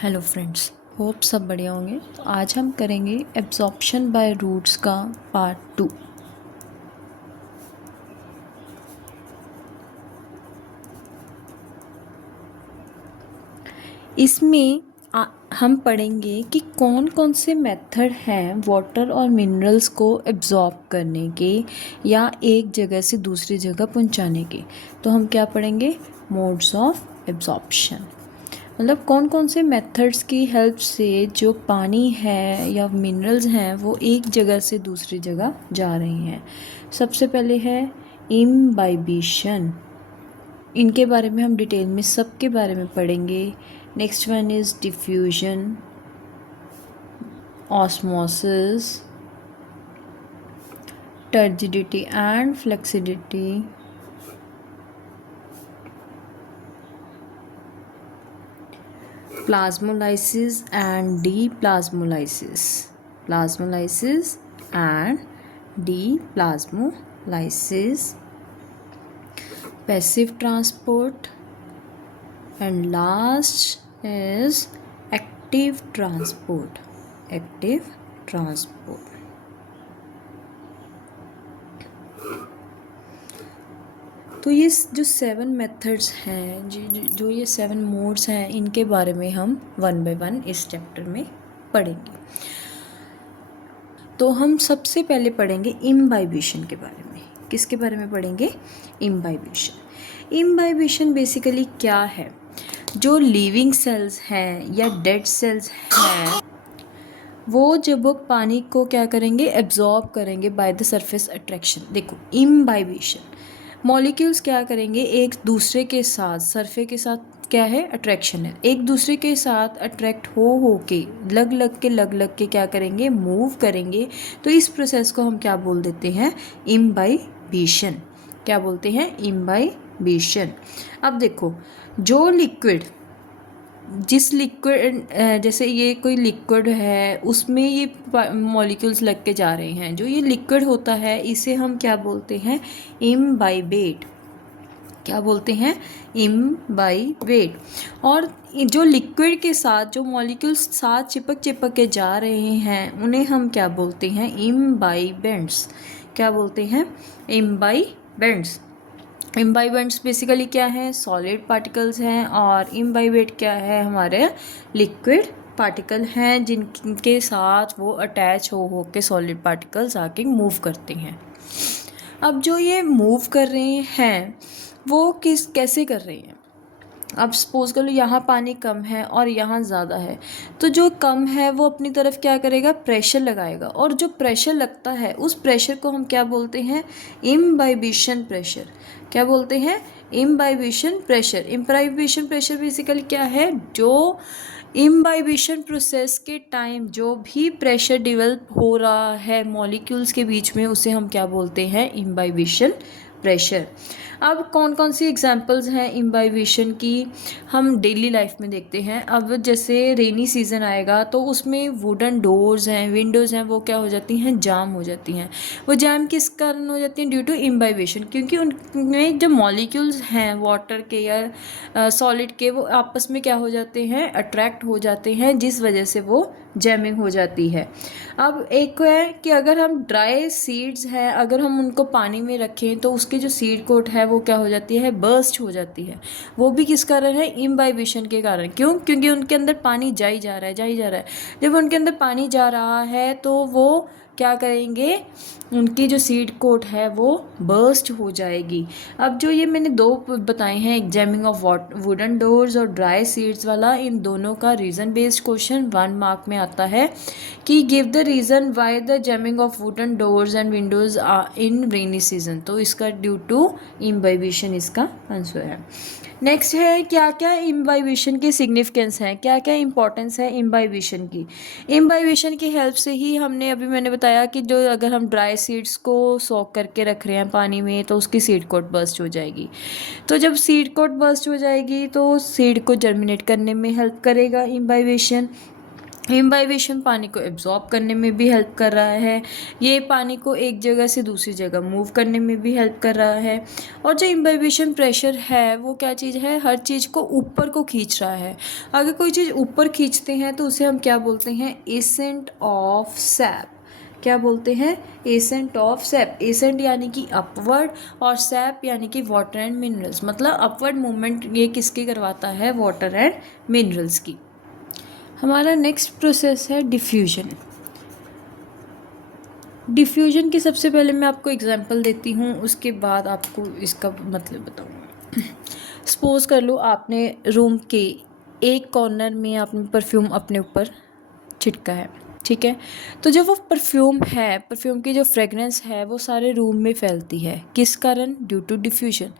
Hello friends, hope सब बढ़िया होंगे। तो आज हम करेंगे एब्जॉर्प्शन बाय रूट्स का पार्ट 2। इसमें हम पढ़ेंगे कि कौन कौन से मेथड हैं वाटर और मिनरल्स को एब्जॉर्ब करने के या एक जगह से दूसरी जगह पहुंचाने के। तो हम क्या पढ़ेंगे? मोड्स ऑफ एब्जॉर्प्शन, मतलब कौन कौन से मेथड्स की हेल्प से जो पानी है या मिनरल्स हैं वो एक जगह से दूसरी जगह जा रही हैं। सबसे पहले है इम्बाइबिशन। इनके बारे में हम डिटेल में सबके बारे में पढ़ेंगे। Next one is diffusion, osmosis, turgidity and flaccidity, plasmolysis and deplasmolysis, plasmolysis and deplasmolysis, passive transport, and last is active transport, active transport. तो ये जो 7 मेथड्स हैं, जो ये 7 मोड्स हैं, इनके बारे में हम 1 बाय 1 इस चैप्टर में पढ़ेंगे। तो हम सबसे पहले पढ़ेंगे इम्बाइबिशन के बारे में। किसके बारे में पढ़ेंगे? इम्बाइबिशन। इम्बाइबिशन बेसिकली क्या है? जो लिविंग सेल्स हैं या डेड सेल्स हैं वो जब वो पानी को क्या करेंगे? एब्जॉर्ब करेंगे बाय द सरफेस अट्रैक्शन। देखो, इम्बाइबिशन मॉलिक्यूल्स क्या करेंगे? एक दूसरे के साथ, सरफे के साथ क्या है? अट्रैक्शन है। एक दूसरे के साथ अट्रैक्ट हो के लग लग के क्या करेंगे? मूव करेंगे। तो इस प्रोसेस को हम क्या बोल देते हैं? इम्बाइबिशन। क्या बोलते हैं? इम्बाइबिशन। अब देखो, जो लिक्विड, जिस लिक्विड, जैसे ये कोई लिक्विड है, उसमें ये मॉलिक्यूल्स लग के जा रहे हैं। जो ये लिक्विड होता है इसे हम क्या बोलते हैं? इम्बाइबेट। क्या बोलते हैं? इम्बाइबेट। और जो लिक्विड के साथ जो मॉलिक्यूल्स साथ चिपक के जा रहे हैं उन्हें हम क्या बोलते हैं? इम्बाइबेंट्स। क्या बोलते हैं? इम्बाइबेंट्स। इम्बाइबेंट्स बेसिकली क्या है? सॉलिड पार्टिकल्स हैं। और इम्बाइबेट क्या है? हमारे लिक्विड पार्टिकल हैं जिनके साथ वो अटैच हो के सॉलिड पार्टिकल्स आके मूव करते हैं। अब जो ये मूव कर रहे हैं वो कैसे कर रहे हैं? अब सपोज कर लो यहाँ पानी कम है और यहाँ ज़्यादा है, तो जो कम है वो अपनी तरफ क्या करेगा? प्रेशर लगाएगा। और जो प्रेशर लगता है उस प्रेशर को हम क्या बोलते हैं? Imbibition pressure. क्या बोलते हैं? Imbibition pressure. Imbibition pressure basically क्या है? जो इम्बाइबिशन प्रोसेस के टाइम जो भी प्रेशर डेवलप हो रहा है मॉलिक्यूल्स के बीच में उसे हम क्या बोलते हैं? Imbibition pressure. अब कौन कौन सी एग्जांपल्स हैं इम्बाइबिशन की? हम डेली लाइफ में देखते हैं। अब जैसे रेनी सीज़न आएगा तो उसमें वुडन डोर्स हैं, विंडोज़ हैं, वो क्या हो जाती हैं? जाम हो जाती हैं। वो जाम किस कारण हो जाती हैं? Due to imbibition. क्योंकि उनमें जो मॉलिक्यूल्स हैं वाटर के या सॉलिड के, वो आपस में क्या हो जाते हैं? अट्रैक्ट हो जाते हैं, जिस वजह से वो जैमिंग हो जाती है। अब एक है कि अगर हम ड्राई सीड्स हैं, अगर हम उनको पानी में रखें तो उसके जो सीड कोट है वो क्या हो जाती है? बर्स्ट हो जाती है। वो भी किस कारण है? इम्बाइबिशन के कारण। क्यों? क्योंकि उनके अंदर पानी जा ही जा रहा है। जब उनके अंदर पानी जा रहा है तो वो क्या करेंगे? उनकी जो सीड कोट है वो बर्स्ट हो जाएगी। अब जो ये मैंने 2 बताए हैं, एक जैमिंग ऑफ वुडन डोर्स और ड्राई सीड्स वाला, इन दोनों का रीज़न बेस्ड क्वेश्चन 1 मार्क में आता है कि give the reason why the jamming of wooden doors and Windows in rainy season. तो इसका ड्यू टू इम्बाइबिशन इसका आंसर है। नेक्स्ट है क्या क्या इम्बाइबिशन की सिग्निफिकेंस है, क्या क्या इंपॉर्टेंस है इम्बाइबिशन की। इम्बाइबिशन की हेल्प से ही हमने मैंने बताया कि जो अगर हम ड्राई सीड्स को सोक करके रख रहे हैं पानी में तो उसकी सीड कोट बर्स्ट हो जाएगी। तो जब सीड कोट बर्स्ट हो जाएगी तो सीड को जर्मिनेट करने में हेल्प करेगा इम्बाइबिशन। इम्बाइबेशन पानी को एब्जॉर्ब करने में भी हेल्प कर रहा है, ये पानी को एक जगह से दूसरी जगह मूव करने में भी हेल्प कर रहा है। और जो इम्बाइबेशन प्रेशर है वो क्या चीज़ है, हर चीज़ को ऊपर को खींच रहा है। अगर कोई चीज़ ऊपर खींचते हैं तो उसे हम क्या बोलते हैं, एसेंट ऑफ सैप। क्या बोलते हैं, एसेंट ऑफ सैप। एसेंट यानी कि अपवर्ड और सैप यानी कि वाटर एंड मिनरल्स, मतलब अपवर्ड मूवमेंट ये किसकी करवाता है, वाटर एंड मिनरल्स की। हमारा नेक्स्ट प्रोसेस है डिफ्यूजन। डिफ्यूजन की सबसे पहले मैं आपको एग्जांपल देती हूँ, उसके बाद आपको इसका मतलब बताऊँगी। सपोज कर लो आपने रूम के एक कॉर्नर में आपने परफ्यूम अपने ऊपर छिटका है, ठीक है। तो जो वो परफ्यूम है, परफ्यूम की जो फ्रेगरेंस है वो सारे रूम में फैलती है, किस कारण, ड्यू टू डिफ्यूजन।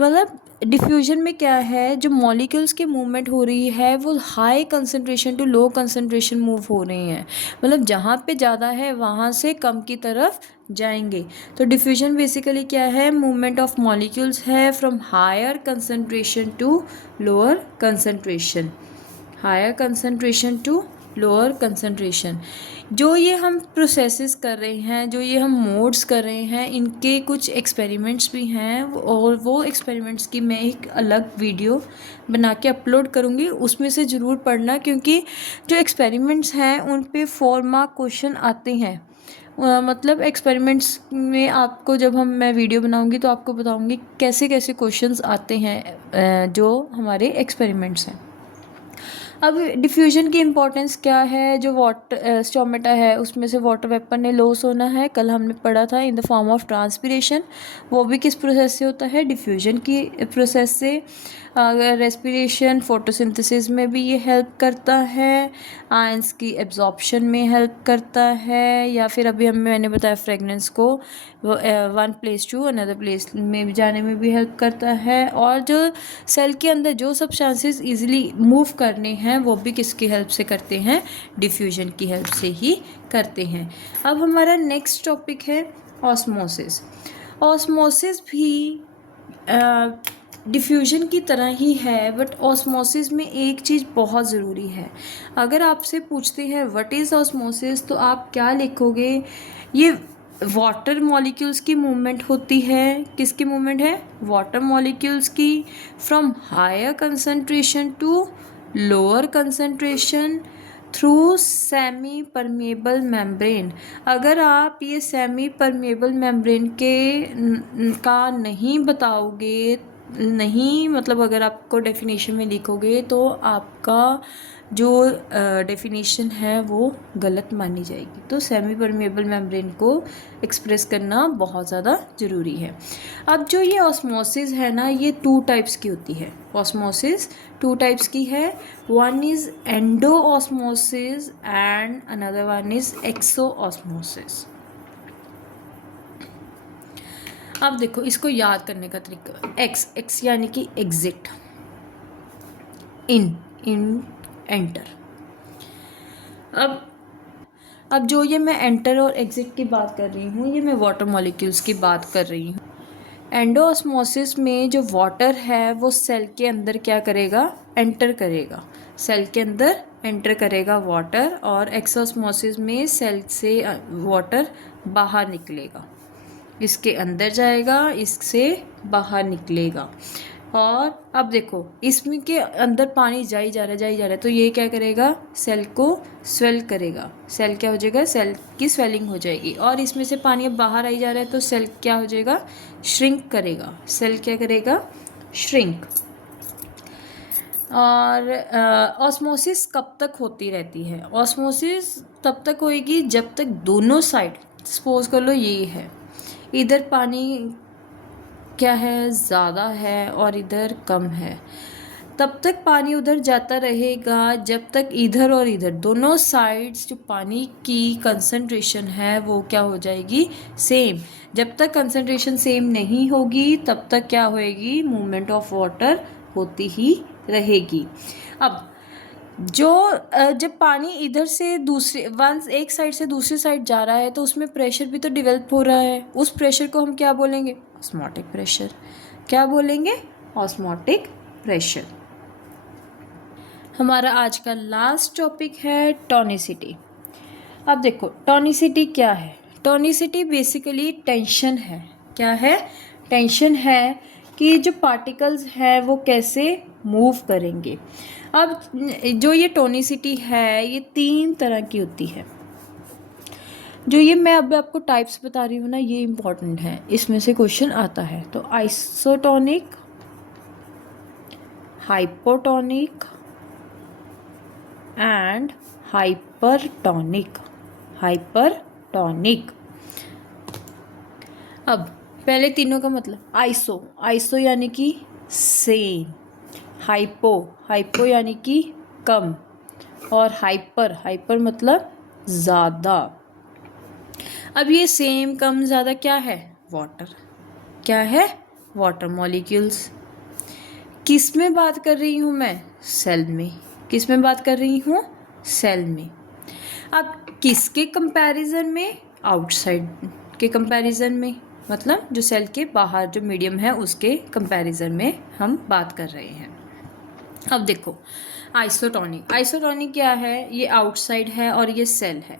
मतलब डिफ्यूजन में क्या है, जो मॉलिक्यूल्स की मूवमेंट हो रही है वो high concentration to low concentration move हो रही हैं, मतलब जहाँ पे ज़्यादा है वहाँ से कम की तरफ जाएंगे। तो डिफ्यूजन बेसिकली क्या है, मूवमेंट ऑफ मॉलिक्यूल्स है from higher concentration to lower concentration, higher concentration to lower concentration. जो ये हम प्रोसेसेस कर रहे हैं, जो ये हम मोड्स कर रहे हैं, इनके कुछ एक्सपेरिमेंट्स भी हैं और वो एक्सपेरिमेंट्स की मैं एक अलग वीडियो बना के अपलोड करूँगी, उसमें से ज़रूर पढ़ना, क्योंकि जो एक्सपेरिमेंट्स हैं उन पे 4 मार्क क्वेश्चन आते हैं। मतलब एक्सपेरिमेंट्स में आपको जब मैं वीडियो बनाऊंगी तो आपको बताऊंगी कैसे कैसे क्वेश्चंस आते हैं जो हमारे एक्सपेरिमेंट्स हैं। अब डिफ्यूजन की इम्पोर्टेंस क्या है, जो वाटर स्टोमेटा है उसमें से वाटर वेपर ने लॉस होना है, कल हमने पढ़ा था, in the form of transpiration. वो भी किस प्रोसेस से होता है, डिफ्यूजन की प्रोसेस से। अगर रेस्पिरेशन, फोटोसिंथेसिस में भी ये हेल्प करता है, आयंस की एब्जॉर्प्शन में हेल्प करता है, या फिर अभी मैंने बताया फ्रेगनेंस को one place to another place में जाने में भी हेल्प करता है। और जो सेल के अंदर जो सब्सटेंसेस इजीली मूव करने हैं वो भी किसकी हेल्प से करते हैं, डिफ्यूजन की हेल्प से ही करते हैं। अब हमारा नेक्स्ट टॉपिक है ऑस्मोसिस। ऑस्मोसिस भी डिफ्यूजन की तरह ही है, बट ऑस्मोसिस में एक चीज़ बहुत ज़रूरी है। अगर आपसे पूछते हैं व्हाट इज़ ऑस्मोसिस, तो आप क्या लिखोगे, ये वाटर मॉलिक्यूल्स की मूवमेंट होती है, किसकी मूवमेंट है, वाटर मॉलिक्यूल्स की, from higher concentration to lower concentration through semi permeable membrane. अगर आप ये सेमी परमेबल मेम्ब्रेन का नहीं बताओगे, नहीं मतलब अगर आपको डेफिनेशन में लिखोगे तो आपका जो डेफिनेशन है वो गलत मानी जाएगी। तो सेमी परमेबल मेम्ब्रेन को एक्सप्रेस करना बहुत ज़्यादा ज़रूरी है। अब जो ये ऑस्मोसिस है ना, ये 2 टाइप्स की होती है। ऑस्मोसिस 2 टाइप्स की है, one is endo osmosis and another one is exo osmosis. अब देखो इसको याद करने का तरीका, एक्स यानी कि एग्जिट, इन एंटर। अब जो ये मैं एंटर और एग्जिट की बात कर रही हूँ, ये मैं वाटर मॉलिक्यूल्स की बात कर रही हूँ। एंडोऑस्मोसिस में जो वाटर है वो सेल के अंदर क्या करेगा, एंटर करेगा, सेल के अंदर एंटर करेगा वाटर, और एक्सोस्मोसिस में सेल से वाटर बाहर निकलेगा, इसके अंदर जाएगा, इससे बाहर निकलेगा। और अब देखो इसमें के अंदर पानी जा ही जा रहा है, तो ये क्या करेगा, सेल को स्वेल करेगा, सेल क्या हो जाएगा, सेल की स्वेलिंग हो जाएगी। और इसमें से पानी अब बाहर आई जा रहा है तो सेल क्या हो जाएगा, श्रिंक करेगा, सेल क्या करेगा, श्रिंक। और ऑस्मोसिस कब तक होती रहती है, ऑस्मोसिस तब तक होएगी जब तक दोनों साइड, सपोज कर लो ये है, इधर पानी क्या है, ज़्यादा है और इधर कम है, तब तक पानी उधर जाता रहेगा जब तक इधर और इधर दोनों साइड्स जो पानी की कंसंट्रेशन है वो क्या हो जाएगी, सेम। जब तक कंसंट्रेशन सेम नहीं होगी तब तक क्या होएगी, मूवमेंट ऑफ वाटर होती ही रहेगी। अब जो जब पानी इधर से दूसरे एक साइड से दूसरी साइड जा रहा है तो उसमें प्रेशर भी तो डेवलप हो रहा है, उस प्रेशर को हम क्या बोलेंगे, ऑस्मोटिक प्रेशर। क्या बोलेंगे, ऑस्मोटिक प्रेशर। हमारा आज का लास्ट टॉपिक है टॉनिसिटी। अब देखो टॉनिसिटी क्या है। टॉनिसिटी बेसिकली टेंशन है। क्या है? टेंशन है कि जो पार्टिकल्स हैं वो कैसे मूव करेंगे। अब जो ये टॉनिसिटी है ये 3 तरह की होती है। जो ये मैं अब आपको टाइप्स बता रही हूँ ना, ये इम्पॉर्टेंट है, इसमें से क्वेश्चन आता है। तो isotonic, hypotonic and hypertonic. Hypertonic. अब पहले तीनों का मतलब, आइसो, आइसो यानी कि सेम, हाइपो, हाइपो यानी कि कम, और हाइपर, हाइपर मतलब ज़्यादा। अब ये सेम कम ज़्यादा क्या है? वाटर। क्या है? Water molecules. किस में बात कर रही हूँ मैं? सेल में। किस में बात कर रही हूँ? सेल में। अब किसके कंपैरिजन में? आउटसाइड के कंपैरिजन में, मतलब जो सेल के बाहर जो मीडियम है उसके कंपैरिजन में हम बात कर रहे हैं। अब देखो आइसोटोनिक। आइसोटोनिक क्या है? ये आउटसाइड है और ये सेल है।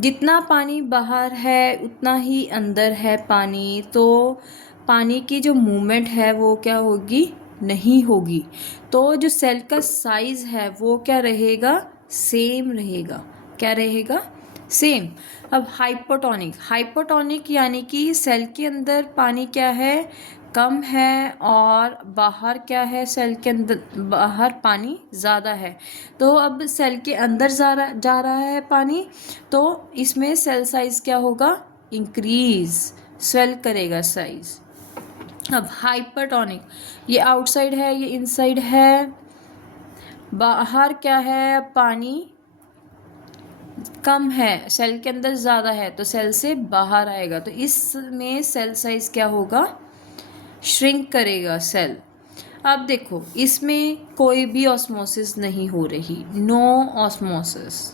जितना पानी बाहर है उतना ही अंदर है पानी, तो पानी की जो मूवमेंट है वो क्या होगी? नहीं होगी। तो जो सेल का साइज है वो क्या रहेगा? सेम रहेगा। क्या रहेगा? सेम। अब हाइपोटोनिक। हाइपोटोनिक यानी कि सेल के अंदर पानी क्या है? कम है, और बाहर क्या है? सेल के अंदर बाहर पानी ज़्यादा है। तो अब सेल के अंदर जा रहा है पानी, तो इसमें सेल साइज क्या होगा? इंक्रीज, स्वेल करेगा साइज। अब हाइपरटोनिक, ये आउटसाइड है, ये इनसाइड है। बाहर क्या है? पानी कम है, सेल के अंदर ज़्यादा है, तो सेल से बाहर आएगा, तो इसमें सेल साइज क्या होगा? श्रिंक करेगा सेल। अब देखो इसमें कोई भी ऑस्मोसिस नहीं हो रही, नो ऑस्मोसिस।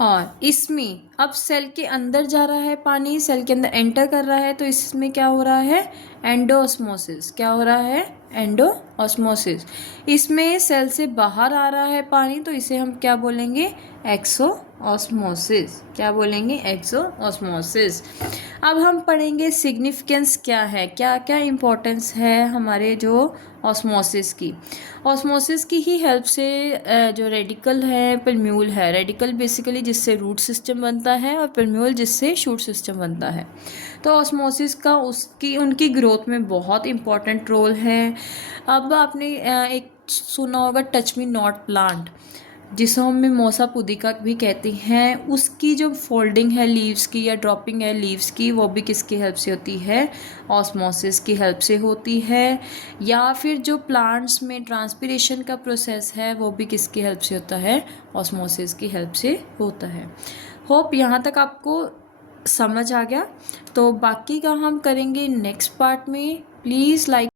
और इसमें अब सेल के अंदर जा रहा है पानी, सेल के अंदर एंटर कर रहा है, तो इसमें क्या हो रहा है? एंडोऑस्मोसिस। क्या हो रहा है? एंडोऑस्मोसिस। इसमें सेल से बाहर आ रहा है पानी, तो इसे हम क्या बोलेंगे? एक्सोऑस्मोसिस। क्या बोलेंगे? एक्सोऑस्मोसिस। अब हम पढ़ेंगे सिग्निफिकेंस क्या है, क्या क्या इम्पोर्टेंस है हमारे जो ऑस्मोसिस की। ऑस्मोसिस की ही हेल्प से जो रेडिकल है, परम्यूल है। रेडिकल बेसिकली जिससे रूट सिस्टम बनता है, और परम्यूल जिससे शूट सिस्टम बनता है। तो ऑस्मोसिस का उनकी ग्रोथ में बहुत इम्पॉर्टेंट रोल है। अब आपने एक सुना होगा टच मी नॉट प्लांट, जिसे हम मिमोसा पुदिका भी कहते हैं, उसकी जो फोल्डिंग है लीव्स की या ड्रॉपिंग है लीव्स की, वो भी किसकी हेल्प से होती है? ऑस्मोसिस की हेल्प से होती है। या फिर जो प्लांट्स में ट्रांसपिरेशन का प्रोसेस है वो भी किसकी हेल्प से होता है? ऑस्मोसिस की हेल्प से होता है। होप यहाँ तक आपको समझ आ गया। तो बाकी का हम करेंगे नेक्स्ट पार्ट में। Please like